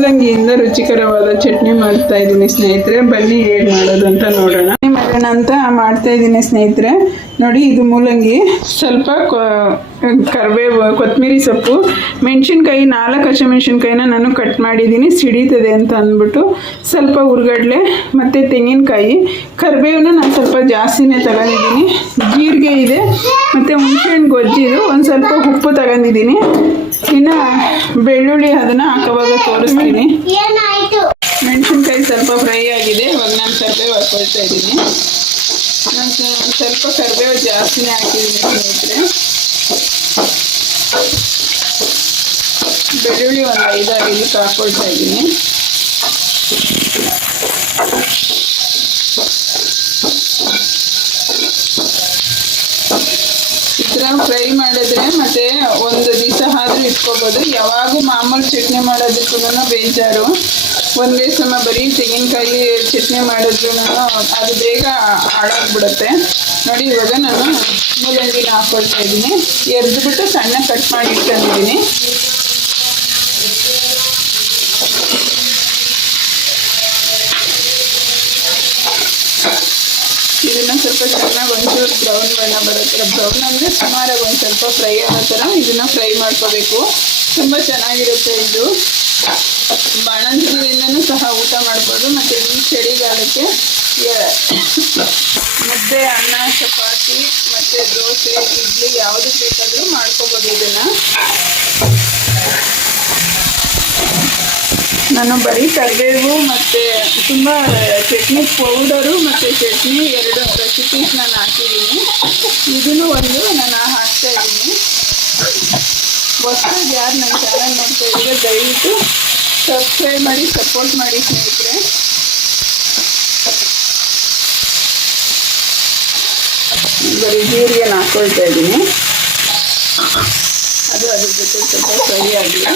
ಮೂಲಂಗಿಯಿಂದ ರುಚಿಕರವಾದ ಚಟ್ನಿ ಮಾಡ್ತಾ ಇದ್ದೀನಿ ಸ್ನೇಹಿತರೆ. ಬನ್ನಿ ಹೇಗೆ ಮಾಡೋದು ಅಂತ ನೋಡೋಣ. ಮಾಡೋಣ ಅಂತ ಮಾಡ್ತಾ ಇದ್ದೀನಿ ಸ್ನೇಹಿತರೆ. ನೋಡಿ ಇದು ಮೂಲಂಗಿ. ಸ್ವಲ್ಪ ಕರಿಬೇವು ಕೊತ್ತಂಬರಿ ಸೊಪ್ಪು. ಮೆಣಸಿನ್ಕಾಯಿ ನಾಲ್ಕು ಹಸಿಮೆಣ್ಸಿನ್ಕಾಯಿನ ನಾನು ಕಟ್ ಮಾಡಿದ್ದೀನಿ. ಸಿಡೀತದೆ ಅಂತ ಅಂದ್ಬಿಟ್ಟು ಸ್ವಲ್ಪ ಉರ್ಗಡ್ಲೆ ಮತ್ತು ತೆಂಗಿನಕಾಯಿ. ಕರಿಬೇವನ್ನ ನಾನು ಸ್ವಲ್ಪ ಜಾಸ್ತಿನೇ ತಗೊಂಡಿದ್ದೀನಿ. ಜೀರಿಗೆ ಇದೆ ಮತ್ತು ಹುಣಸೆಹಣ್ಣು ಗೊಜ್ಜಿದು ಒಂದು ಸ್ವಲ್ಪ ಉಪ್ಪು ತಗೊಂಡಿದ್ದೀನಿ. ಇನ್ನು ಬೆಳ್ಳುಳ್ಳಿ ಅದನ್ನು ಹಾಕೋವಾಗ ತೋರಿಸ್ತೀನಿ. ಮೆಣಸಿನ್ಕಾಯಿ ಸ್ವಲ್ಪ ಫ್ರೈ ಆಗಿದೆ. ನಾನು ಕರಿಬೇವು ಇದ್ದೀನಿ ನಾನು ಸ್ವಲ್ಪ ಕರಿಬೇವು ಜಾಸ್ತಿನೇ ಹಾಕಿದ್ದೀನಿ ಸ್ನೇಹಿತರೆ ಬೆಳ್ಳುಳ್ಳಿ ಒಂದು ಐದಾರು ಇದಕ್ಕೆ ಹಾಕೊಳ್ತಾ ಇದ್ದೀನಿ ಥರ ಫ್ರೈ ಮಾಡಿದ್ರೆ ಮತ್ತೆ ಒಂದು ಇಟ್ಕೋಬೋದು. ಯಾವಾಗೂ ಮಾಮೂಲಿ ಚಟ್ನಿ ಮಾಡೋದಕ್ಕೂ ಬೇಜಾರು. ಒಂದೇ ಸಮ ಬರೀ ತೆಂಗಿನಕಾಯಿ ಚಟ್ನಿ ಮಾಡಿದ್ರು ಅದು ಬೇಗ ಹಾಳಾಗ್ಬಿಡುತ್ತೆ. ನೋಡಿ, ಇವಾಗ ನಾನು ಮೂಲಂಗಿನ ಹಾಕೊಳ್ತಾ ಇದ್ದೀನಿ. ಎರ್ದ್ಬಿಟ್ಟು ಸಣ್ಣ ಕಟ್ ಮಾಡಿ ಇಟ್ಕೊಂಡಿದ್ದೀನಿ. ಇದನ್ನ ಸ್ವಲ್ಪ ಚೆನ್ನಾಗಿ ಒಂಚೂರು ಬ್ರೌನ್ ಬಣ್ಣ ಬರೋ ಥರ ಬ್ರೌನ್ ಅಂದರೆ ಸುಮಾರಾಗಿ ಒಂದು ಸ್ವಲ್ಪ ಫ್ರೈ ಆಗೋ ಥರ ಇದನ್ನು ಫ್ರೈ ಮಾಡ್ಕೋಬೇಕು. ತುಂಬ ಚೆನ್ನಾಗಿರುತ್ತೆ ಇದು. ಬಣ್ಣದಿಂದನೂ ಸಹ ಊಟ ಮಾಡ್ಬೋದು. ಮತ್ತು ಈ ಚಳಿಗಾಲಕ್ಕೆ ಮುದ್ದೆ, ಅನ್ನ, ಚಪಾತಿ, ಮತ್ತು ದೋಸೆ, ಇಡ್ಲಿ ಯಾವುದಕ್ಕೆ ಬೇಕಾದರೂ ಮಾಡ್ಕೋಬೋದು ಇದನ್ನು. ನಾನು ಬರೀ ಕರಿಬೇವು ಮತ್ತು ತುಂಬ ಚಟ್ನಿ ಪೌಡರು ಮತ್ತು ಚಟ್ನಿ ಎರಡು ರೆಸಿಪೀಸ್ ನಾನು ಹಾಕಿದ್ದೀನಿ. ಇದನ್ನು ಒಂದು ನಾನು ಹಾಕ್ತಾ ಇದ್ದೀನಿ. ಹೊಸದಾಗಿ ಯಾರು ನನ್ನ ಚಾನಲ್ ನೋಡ್ತಾ ಇದ್ರೆ ದಯವಿಟ್ಟು ಸಬ್ಸ್ಕ್ರೈಬ್ ಮಾಡಿ ಸಪೋರ್ಟ್ ಮಾಡಿ ಸ್ನೇಹಿತರೆ. ಬರೀ ಜೀರಿಗೆ ಹಾಕ್ಕೊಳ್ತಾ ಇದ್ದೀನಿ. ಅದು ಅದ್ರ ಜೊತೆ ಸ್ವಲ್ಪ ಫ್ರೈ ಆಗಿಲ್ಲ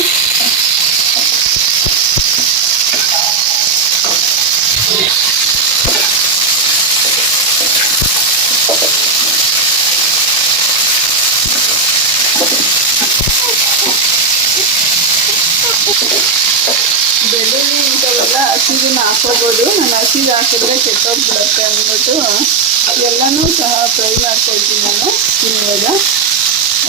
ಬೆಳ್ಳುಳ್ಳಿ ಹಸಿದನ್ನ ಹಾಕೋಬೋದು. ನಾನು ಹಸಿದು ಹಾಕಿದ್ರೆ ಕೆಟ್ಟೋಗ್ಬಿಡುತ್ತೆ ಅಂದ್ಬಿಟ್ಟು ಎಲ್ಲನೂ ಸಹ ಫ್ರೈ ಮಾಡ್ಕೊಳ್ತೀನಿ ನಾನು ಇವಾಗ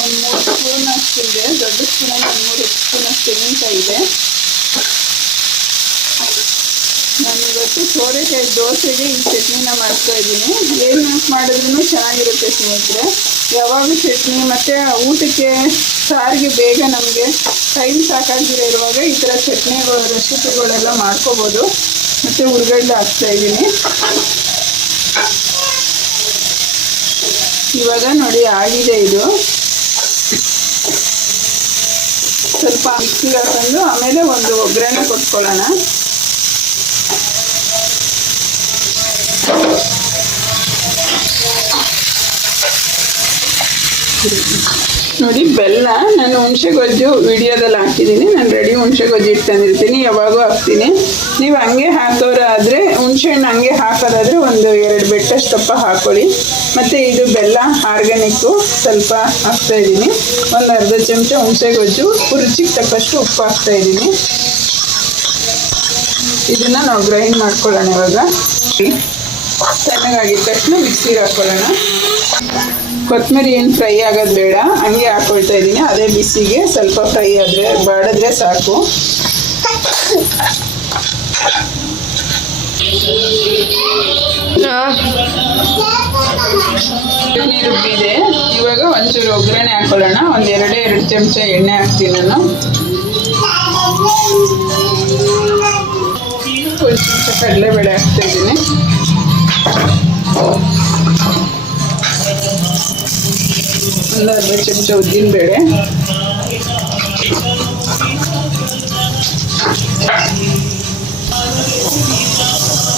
ಒಂದು ಮೂರು ಸ್ಪೂನ್ ಅಷ್ಟಿದೆ ಇದೆ. ದೊಡ್ಡ ಸ್ಪೂನಲ್ಲಿ ಒಂದು ಮೂರು ಸ್ಪೂನ್ ಅಷ್ಟು ತೆಂಗಿನಕಾಯಿ ಇದೆ. ಇವತ್ತು ಸೋರೆಕಾಯಿ ದೋಸೆಗೆ ಈ ಚಟ್ನಿನ ಮಾಡ್ತಾ ಇದ್ದೀನಿ ಏನು ಮಾಡಿದ್ರೂ ಚೆನ್ನಾಗಿರುತ್ತೆ ಸ್ನೇಹಿತರೆ. ಯಾವಾಗ ಚಟ್ನಿ ಮತ್ತು ಊಟಕ್ಕೆ ಸಾರಿಗೆ ಬೇಗ ನಮಗೆ ಟೈಮ್ ಸಾಕಾಗಿರೋ ಇರುವಾಗ ಈ ಥರ ಚಟ್ನಿಗಳು ರೆಸಿಪಿಗಳೆಲ್ಲ ಮಾಡ್ಕೋಬೋದು. ಮತ್ತು ಹುರ್ಗಡ್ಲೆ ಹಾಕ್ತಾ ಇದ್ದೀನಿ ಇವಾಗ ನೋಡಿ ಆಗಿದೆ ಇದು. ಸ್ವಲ್ಪ ಮಿಕ್ಸಿಗೆ ಹಾಕೊಂಡು ಆಮೇಲೆ ಒಂದು ಒಗ್ಗರಣೆ ಕೊಟ್ಕೊಳ್ಳೋಣ. ನೋಡಿ, ಬೆಲ್ಲ, ನಾನು ಹುಣಸೆ ಗೊಜ್ಜು ವಿಡಿಯೋದಲ್ಲಿ ಹಾಕಿದ್ದೀನಿ. ನಾನು ರೆಡಿ ಹುಣಸೆ ಗೊಜ್ಜು ಇಟ್ಕೊಂಡಿರ್ತೀನಿ ಯಾವಾಗೂ ಹಾಕ್ತೀನಿ. ನೀವು ಹಂಗೆ ಹಾಕೋರಾದರೆ ಹುಣಸೆ ಹಣ್ಣು ಹಂಗೆ ಹಾಕೋದಾದರೆ ಒಂದು ಎರಡು ಬೆಟ್ಟಷ್ಟಪ್ಪ ಹಾಕೊಳ್ಳಿ. ಮತ್ತು ಇದು ಬೆಲ್ಲ ಆರ್ಗ್ಯಾನಿಕ್ಕು ಸ್ವಲ್ಪ ಹಾಕ್ತಾ ಇದ್ದೀನಿ. ಒಂದು ಅರ್ಧ ಚಮಚ ಹುಣಸೆ ಗೊಜ್ಜು, ರುಚಿಗೆ ತಕ್ಕಷ್ಟು ಉಪ್ಪು ಹಾಕ್ತಾ ಇದ್ದೀನಿ. ಇದನ್ನು ನಾವು ಗ್ರೈಂಡ್ ಮಾಡ್ಕೊಳ್ಳೋಣ ಇವಾಗ. ಚೆನ್ನಾಗಿದ್ದ ತಕ್ಷಣ ಮಿಕ್ಸಿಗೆ ಹಾಕ್ಕೊಳ್ಳೋಣ ಕೊತ್ತಂಬರಿ ಏನು ಫ್ರೈ ಆಗೋದು ಬೇಡ. ಹಂಗೆ ಹಾಕೊಳ್ತಾ ಇದ್ದೀನಿ. ಅದೇ ಬಿಸಿಗೆ ಸ್ವಲ್ಪ ಫ್ರೈ ಆದರೆ ಬಾಡಿದ್ರೆ ಸಾಕು. ಚಟ್ನಿ ರುಬ್ಬಿದೆ. ಇವಾಗ ಒಂಚೂರು ಒಗ್ಗರಣೆ ಹಾಕೊಳ್ಳೋಣ. ಒಂದು ಎರಡೇ ಎರಡು ಚಮಚ ಎಣ್ಣೆ ಹಾಕ್ತೀನಿ ನಾನು. ಒಂದು ಚಮಚ ಕಡಲೆಬೇಳೆ ಹಾಕ್ತಾ ಇದ್ದೀನಿ. ಒಂದು ಅರ್ಧ ಚಮಚ ಉದ್ದಿನ ಬೇಳೆ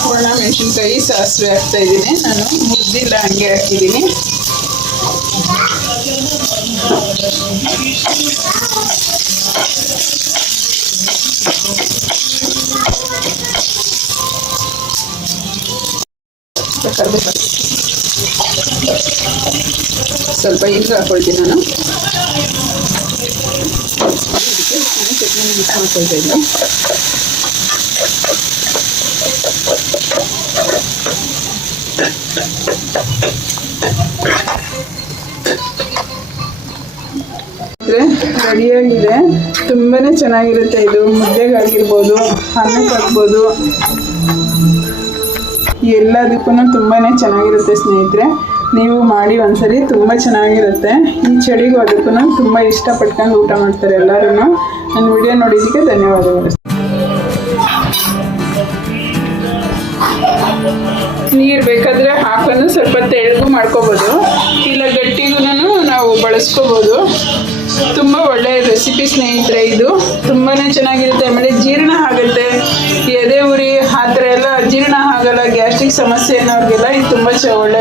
ಒಣ ಮೆಣಸಿನ್ಕಾಯಿ ಸಾಸಿವೆ ಹಾಕ್ತಾ ಇದ್ದೀನಿ. ನಾನು ಮುದ್ದಿಲ್ಲ ಹಂಗೆ ಹಾಕಿದ್ದೀನಿ. ಕರ್ಬೇಕು ಸ್ವಲ್ಪ ಇಂಗು ಹಾಕೊಳ್ತೀನಿ ನಾನು. ರೆಡಿಯಾಗಿದೆ ತುಂಬಾ ಚೆನ್ನಾಗಿರುತ್ತೆ ಇದು. ಮುದ್ದೆಗಾಗಿರ್ಬೋದು ಅನ್ನಕ್ಕಾಗ್ಬೋದು ಎಲ್ಲದಕ್ಕೂ ತುಂಬಾ ಚೆನ್ನಾಗಿರುತ್ತೆ ಸ್ನೇಹಿತರೆ. ನೀವು ಮಾಡಿ ಒಂದ್ಸರಿ ತುಂಬ ಚೆನ್ನಾಗಿರುತ್ತೆ. ಈ ಚಳಿಗೂ ಅದಕ್ಕೂ ತುಂಬ ಇಷ್ಟಪಟ್ಕೊಂಡು ಊಟ ಮಾಡ್ತಾರೆ ಎಲ್ಲರೂ ನನ್ನ ವಿಡಿಯೋ ನೋಡಿದ್ದಕ್ಕೆ ಧನ್ಯವಾದಗಳು. ನೀರು ಬೇಕಾದರೆ ಹಾಕೊಂಡು ಸ್ವಲ್ಪ ತೆಳಗು ಮಾಡ್ಕೋಬೋದು. ಇಲ್ಲ ಗಟ್ಟಿಗೂ ನಾವು ಬಳಸ್ಕೋಬೋದು. ತುಂಬ ಒಳ್ಳೆಯ ರೆಸಿಪಿ ಸ್ನೇಹಿತರೆ ಇದು. ತುಂಬಾ ಚೆನ್ನಾಗಿರುತ್ತೆ. ಆಮೇಲೆ ಜೀರ್ಣ ಆಗುತ್ತೆ. ಎದೆ ಉರಿ, ಆ ಎಲ್ಲ ಜೀರ್ಣ ಆಗಲ್ಲ. ಗ್ಯಾಸ್ಟ್ರಿಕ್ ಸಮಸ್ಯೆ ಅನ್ನೋರಿಗೆಲ್ಲ ಇದು ತುಂಬ ಚಟ್ನಿ